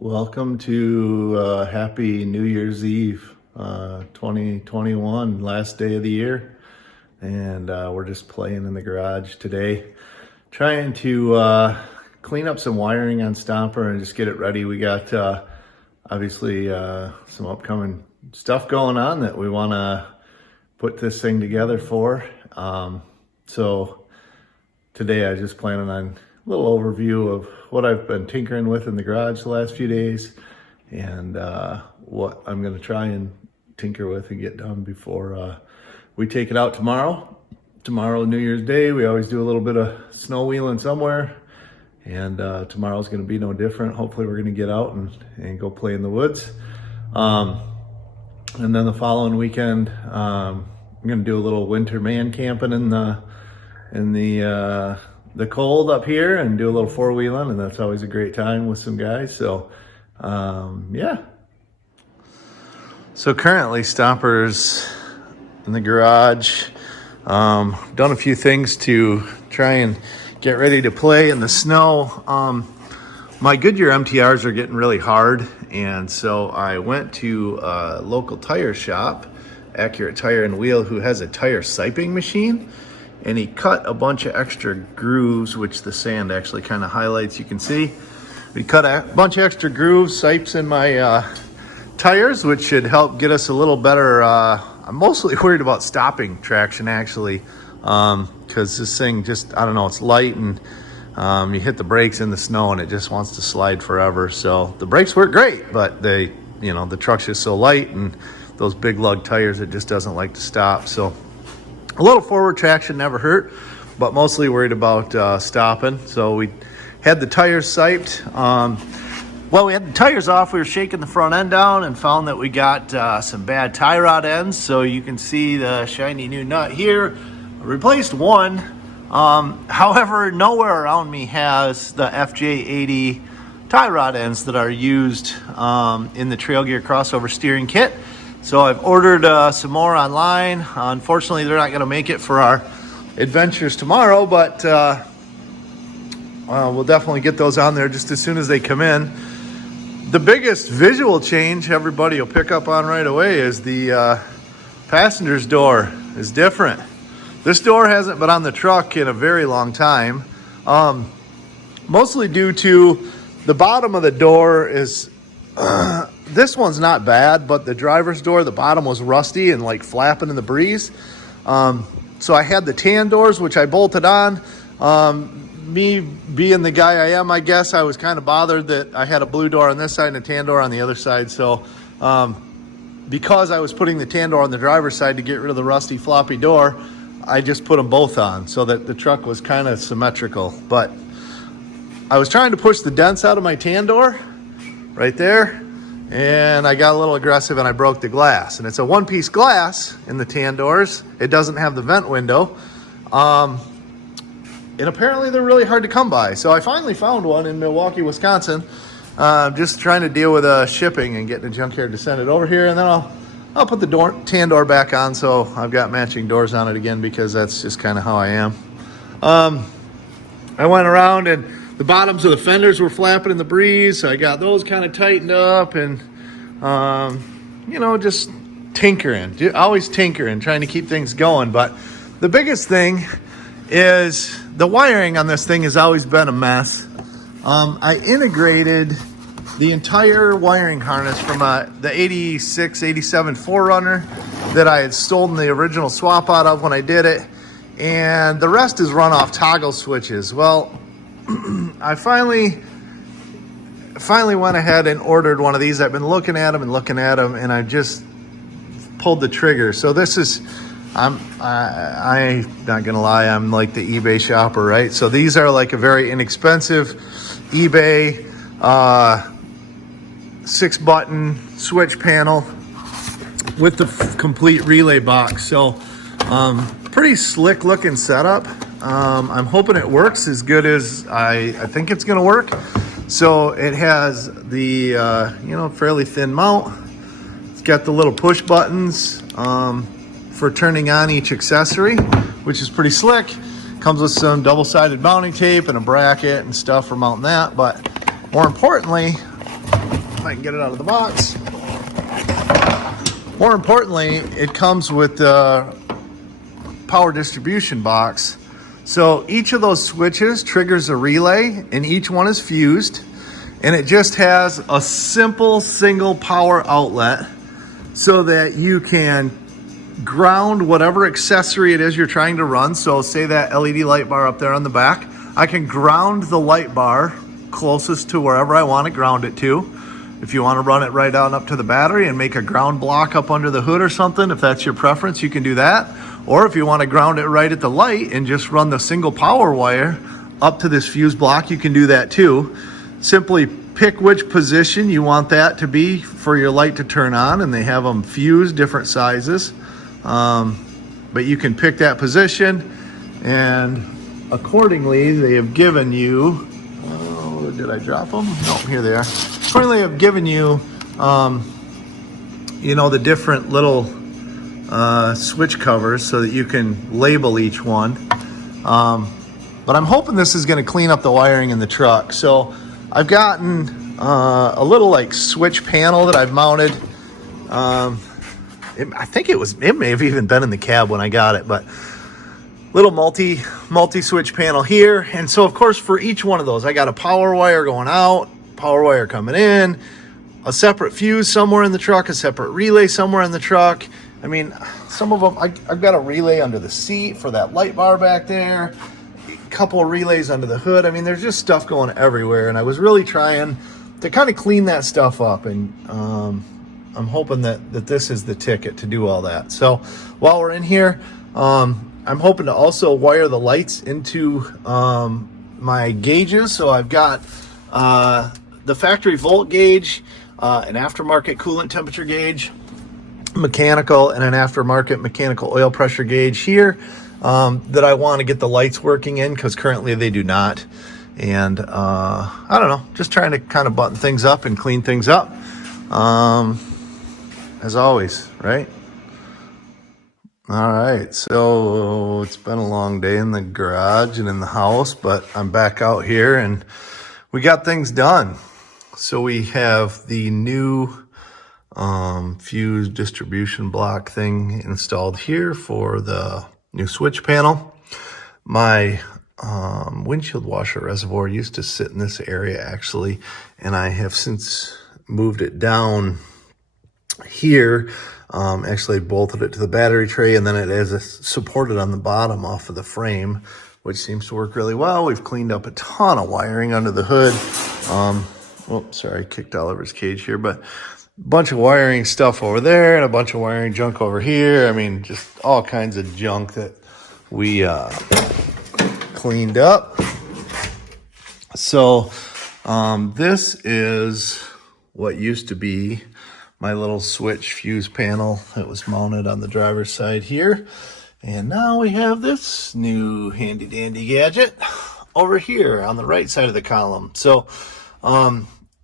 Welcome to Happy New Year's Eve, 2021, last day of the year. And we're just playing in the garage today, trying to clean up some wiring on Stomper and just get it ready. We got obviously some upcoming stuff going on that we want to put this thing together for. So today I was just planning on a little overview of what I've been tinkering with in the garage the last few days and what I'm going to try and tinker with and get done before we take it out tomorrow. Tomorrow, New Year's Day, we always do a little bit of snow wheeling somewhere, and tomorrow's going to be no different. Hopefully we're going to get out and go play in the woods. And then the following weekend, I'm going to do a little winter man camping in the cold up here and do a little four-wheeling, and that's always a great time with some guys. So yeah. So currently Stomper's in the garage. Done a few things to try and get ready to play in the snow. My Goodyear MTRs are getting really hard, and so I went to a local tire shop, Accurate Tire and Wheel, who has a tire siping machine. And he cut a bunch of extra grooves, which the sand actually kind of highlights. You can see we cut a bunch of extra grooves, sipes in my tires, which should help get us a little better. I'm mostly worried about stopping traction, actually, because this thing just, I don't know, it's light, and you hit the brakes in the snow and it just wants to slide forever. So the brakes work great, but the truck's just so light, and those big lug tires, it just doesn't like to stop. So a little forward traction never hurt, but mostly worried about stopping. So we had the tires siped. Well, we had the tires off. We were shaking the front end down and found that we got some bad tie rod ends. So you can see the shiny new nut here. I replaced one. However, nowhere around me has the FJ80 tie rod ends that are used in the Trail Gear crossover steering kit. So I've ordered some more online. Unfortunately, they're not going to make it for our adventures tomorrow, but we'll definitely get those on there just as soon as they come in. The biggest visual change everybody will pick up on right away is the passenger's door is different. This door hasn't been on the truck in a very long time, mostly due to the bottom of the door is... this one's not bad, but the driver's door, the bottom was rusty and like flapping in the breeze. So I had the tan doors, which I bolted on. Me being the guy I am, I guess, I was kind of bothered that I had a blue door on this side and a tan door on the other side. So because I was putting the tan door on the driver's side to get rid of the rusty floppy door, I just put them both on so that the truck was kind of symmetrical. But I was trying to push the dents out of my tan door right there, and I got a little aggressive and I broke the glass. And it's a one-piece glass in the tan doors. It doesn't have the vent window. And apparently they're really hard to come by. So I finally found one in Milwaukee, Wisconsin. Just trying to deal with shipping and getting a junkyard to send it over here. And then I'll put the tan door back on, so I've got matching doors on it again, because that's just kind of how I am. I went around and the bottoms of the fenders were flapping in the breeze. So I got those kind of tightened up, and, just tinkering, always tinkering, trying to keep things going. But the biggest thing is the wiring on this thing has always been a mess. I integrated the entire wiring harness from the 86, 87 4Runner that I had stolen the original swap out of when I did it. And the rest is run off toggle switches. Well, I finally went ahead and ordered one of these. I've been looking at them, and I just pulled the trigger. So this is, I'm not gonna lie, I'm like the eBay shopper, right? So these are like a very inexpensive eBay 6-button switch panel with the complete relay box. So pretty slick looking setup. I'm hoping it works as good as I think it's going to work. So it has the, fairly thin mount. It's got the little push buttons for turning on each accessory, which is pretty slick. Comes with some double-sided mounting tape and a bracket and stuff for mounting that. But more importantly, if I can get it out of the box. More importantly, it comes with the power distribution box. So each of those switches triggers a relay, and each one is fused, and it just has a simple single power outlet so that you can ground whatever accessory it is you're trying to run. So say that LED light bar up there on the back, I can ground the light bar closest to wherever I want to ground it to. If you want to run it right on up to the battery and make a ground block up under the hood or something, if that's your preference, you can do that. Or if you want to ground it right at the light and just run the single power wire up to this fuse block, you can do that too. Simply pick which position you want that to be for your light to turn on, and they have them fused different sizes. But you can pick that position, and accordingly they have given you, oh, did I drop them? No, here they are. Accordingly, have given you, you know, the different little switch covers so that you can label each one. But I'm hoping this is going to clean up the wiring in the truck. So I've gotten a little like switch panel that I've mounted. I think it may have even been in the cab when I got it, but little multi switch panel here. And so of course for each one of those, I got a power wire going out, power wire coming in, a separate fuse somewhere in the truck, a separate relay somewhere in the truck. I mean, some of them, I've got a relay under the seat for that light bar back there, a couple of relays under the hood. I mean, there's just stuff going everywhere, and I was really trying to kind of clean that stuff up, and I'm hoping that this is the ticket to do all that. So while we're in here, I'm hoping to also wire the lights into my gauges. So I've got the factory volt gauge, an aftermarket coolant temperature gauge, mechanical, and an aftermarket mechanical oil pressure gauge here that I want to get the lights working in, because currently they do not. And I don't know, just trying to kind of button things up and clean things up, as always, right? All right, so it's been a long day in the garage and in the house, but I'm back out here and we got things done. So we have the new fuse distribution block thing installed here for the new switch panel. My windshield washer reservoir used to sit in this area actually, and I have since moved it down here. Actually bolted it to the battery tray, and then it is supported on the bottom off of the frame, which seems to work really well. We've cleaned up a ton of wiring under the hood. Oops, sorry, kicked Oliver's cage here, but a bunch of wiring stuff over there and a bunch of wiring junk over here. I mean, just all kinds of junk that we cleaned up. So this is what used to be my little switch fuse panel that was mounted on the driver's side here. And now we have this new handy dandy gadget over here on the right side of the column. So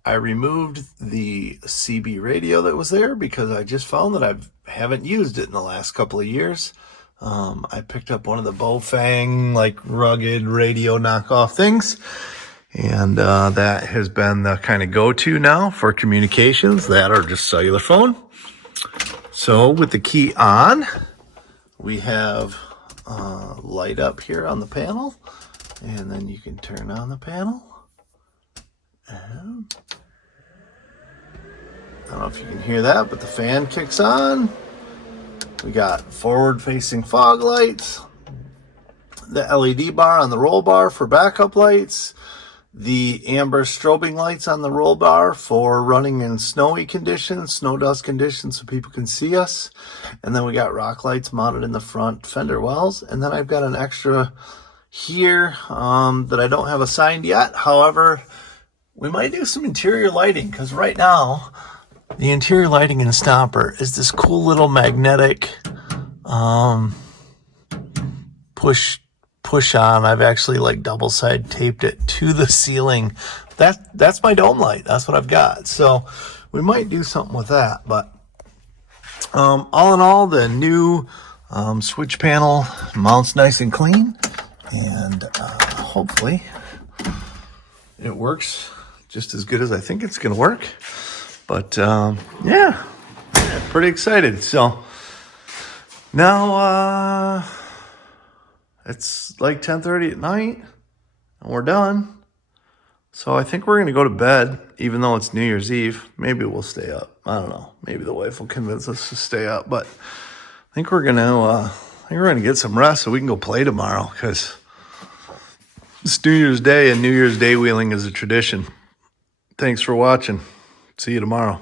I removed the CB radio that was there because I just found that I haven't used it in the last couple of years. I picked up one of the Bofang like rugged radio knockoff things, and that has been the kind of go-to now for communications, that or just cellular phone. So with the key on, we have light up here on the panel, and then you can turn on the panel. And I don't know if you can hear that, but the fan kicks on. We got forward-facing fog lights, the LED bar on the roll bar for backup lights, the amber strobing lights on the roll bar for running in snowy conditions, snow dust conditions, so people can see us. And then we got rock lights mounted in the front fender wells. And then I've got an extra here that I don't have assigned yet. However, we might do some interior lighting, because right now the interior lighting in a Stomper is this cool little magnetic push on. I've actually like double side taped it to the ceiling. That's my dome light. That's what I've got. So we might do something with that. But all in all, the new switch panel mounts nice and clean, and hopefully it works just as good as I think it's going to work. But yeah, pretty excited. So now it's like 10:30 at night, and we're done. So I think we're going to go to bed, even though it's New Year's Eve. Maybe we'll stay up. I don't know. Maybe the wife will convince us to stay up. But I think we're going to get some rest so we can go play tomorrow, because it's New Year's Day, and New Year's Day wheeling is a tradition. Thanks for watching. See you tomorrow.